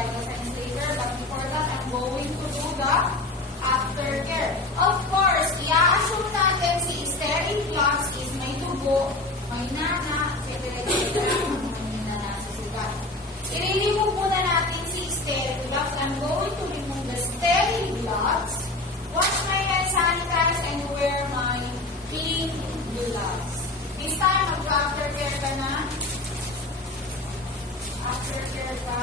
vital signs later. But before that, I'm going to do the aftercare. Of course, i-assume natin si sterile flux is may dugo, may nana, etc. May nana sa sugat. I-remove muna natin si sterile flux. I'm going to remove the sterile flux. Wash my hands, sanitize, and wear my clean gloves. This time, mag-aftercare ka na. Aftercare ka.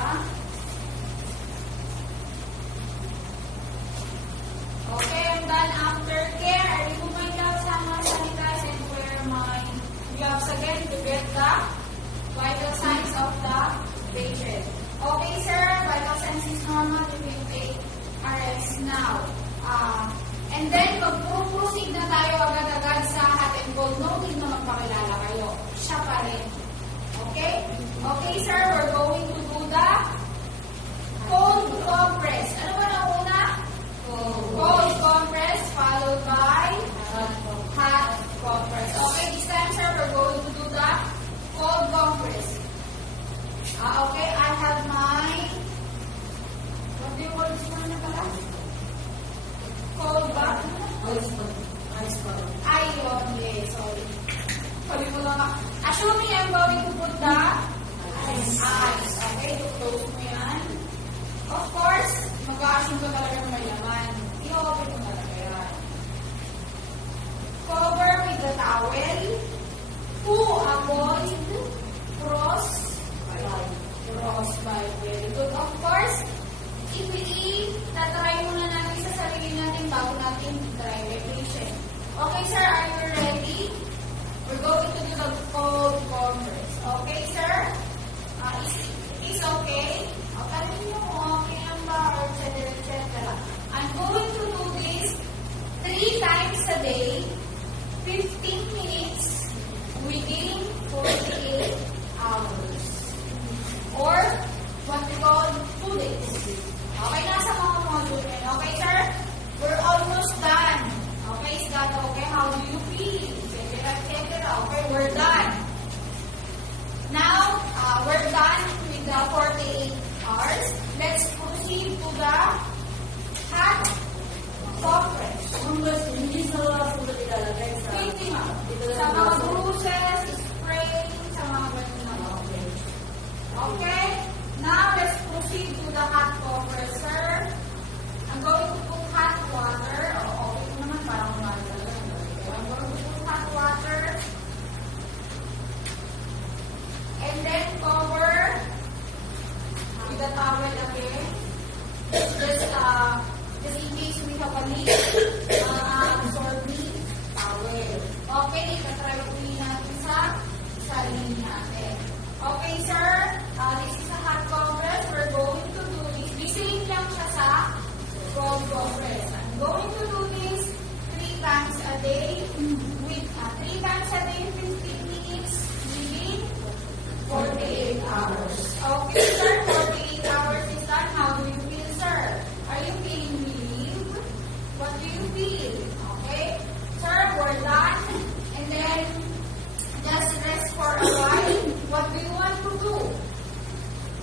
Okay, I'm done aftercare. I remove my gloves, sanitize, and wear my gloves again to get the vital signs of the patient. Okay, sir. Vital signs is normal. You can take RX now. And then, mag-proceed na tayo agad-agad sa hot and cold. No need na magpakilala kayo. Siya pa rin. Okay? Okay, sir. We're going to do the cold compress. Ano ba na una? Cold compress followed by hot compress. Okay, this time, sir, we're going to do the cold compress. Okay, I have my, what do you call this one na pala? Cold bath? Ice bath. Ayun, yes, sorry. Sabi ko lang, assuming I'm going to put the ice. Okay, to close mo yan. Of course, mag-assume ka talaga ng may laman. I-open mo talaga yan. Cover with the towel to avoid frostbite. Very good. Of course, tatry muna natin sa sarili natin bago natin try the patient. Okay, sir, are you ready? We're going to do the cold compress. Okay, sir? Is okay? Okay, okay lang ba? Or etc. I'm going to do this 3 times a day, 15 minutes within 48 hours. Or what we call 2 days. Okay, nasa mga module yan. Okay, sir? We're almost done. Okay, is that okay? How do you feel? Etc. Okay, we're done. Now, we're done with the 48 hours. Let's proceed to the hot compress. Hindi sa sulat ilalagay sa... Hindi, ma'am. Sa mga bruises, spray, sa mga ganun. Okay? Now, let's proceed to the hot compressor. I'm going to put hot water. Okay ito naman, parang umagal. I'm going to put hot water. And then cover with the towel again. Just in case we have a leak, absorbing towel. Okay, itatry ulit natin sa sarili natin. Okay, sir. This is a hot compress. We're going to do this. The same lang siya sa cold compress. I'm going to do this 3 times a day with 3 times a day, 15 minutes within 48 hours. Okay, sir. 48 hours is done. How do you feel, sir? Are you feeling relieved? What do you feel? Okay, sir, we're done. And then just rest for a while. What do you want to do?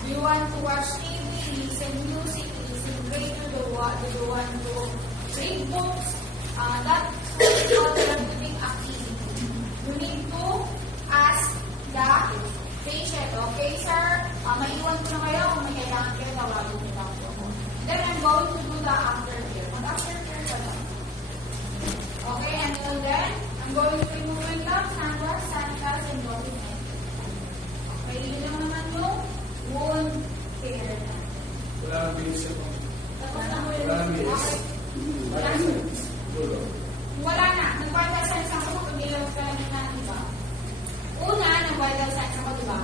Do you want to watch TV, listen music, listen radio? Do you want to read books? That's what we call therapeutic activity. You need to ask the patient. Okay, sir? Maiwan ko na kayo kung may kailangan kayo, tawagin niyo lang po. Then I'm going to do the aftercare. Mag-aftercare ka lang. Okay, until then, I'm going to remove my gloves, hand wash, sanitize, and body care. Okay, yun lang naman yung wound care na. Wala ang bilis ako. Tapos na mo yun. Wala ang bilis. Okay. Wala ang bilis. Wala na. Nag-vital signs ako kung nilang ka lang na, di ba? Una, nag-vital signs ako, di ba?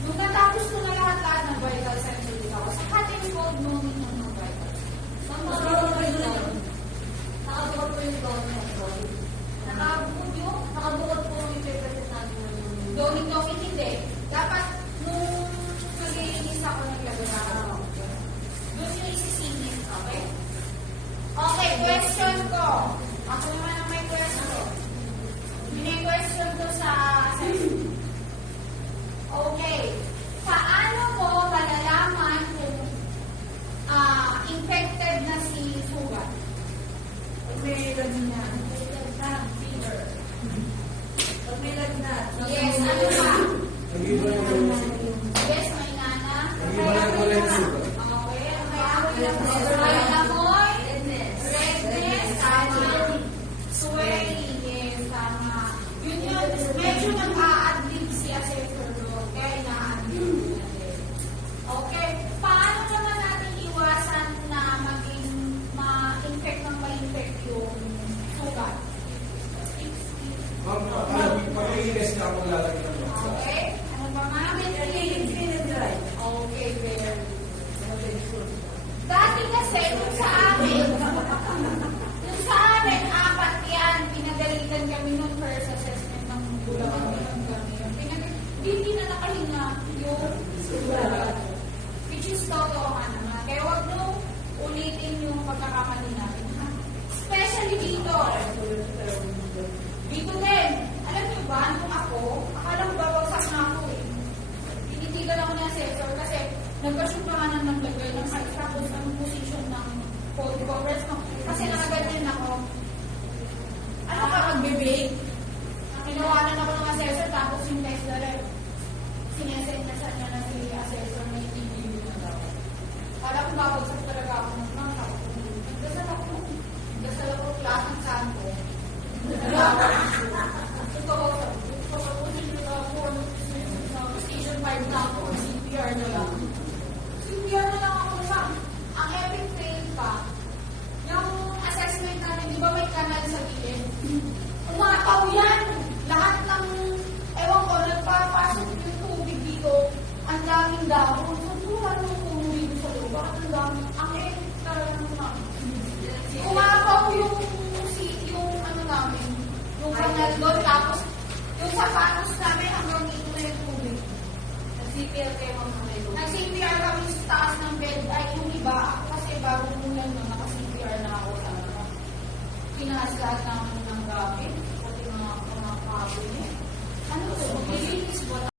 Nung natapos ko na lahat ng vital signs ulit ako, sa hot and cold moment ng vital signs. Nakabukod po yung gawin. Nakabukod yun? Nakabukod po yung paper natin. pagkakamali natin. Ha? Especially dito. Dito din. Alam niyo ba, nung ako, akala ko babagsak na ako eh. Tinitigan ako ni assessor kasi nagka-shoot pa nga ng naglagay ng height tapos ang position ng photo compress no? Kasi nakaganyan ako. Ano ka mag-bake? Kinawanan ako ng assessor tapos yung text na rin. Sinesend niya na si assessor na hindi na daw. Kala ko babagsak talaga ako ng mga tao. Nagdasal ako. Nagdasal ako lahat ng santo. Station 5 na ako. CPR na lang. CPR na lang ako sa ang epic fail pa. Yung assessment natin, di ba may kanal sa gilid? Umataw yan! Lahat ng, ewan ko, nagpapasok yung tubig dito. Ang daming dahon. So, tuwan yung tubig sa loob. Bakit ang daming? Ang epic talaga naman. Umataw yung ano namin, yung kanal doon. Tapos, yung sapatos namin hanggang dito na yung tubig. Nag-CPR kayo mga kamay. Nag-CPR kami sa taas ng bed. Ay, yung iba, ako kasi bago muna nung naka-CPR na ako sa ano. Kinahaslat namin ng gamit. Pati mga kabinet. Ano to? Maglilinis ba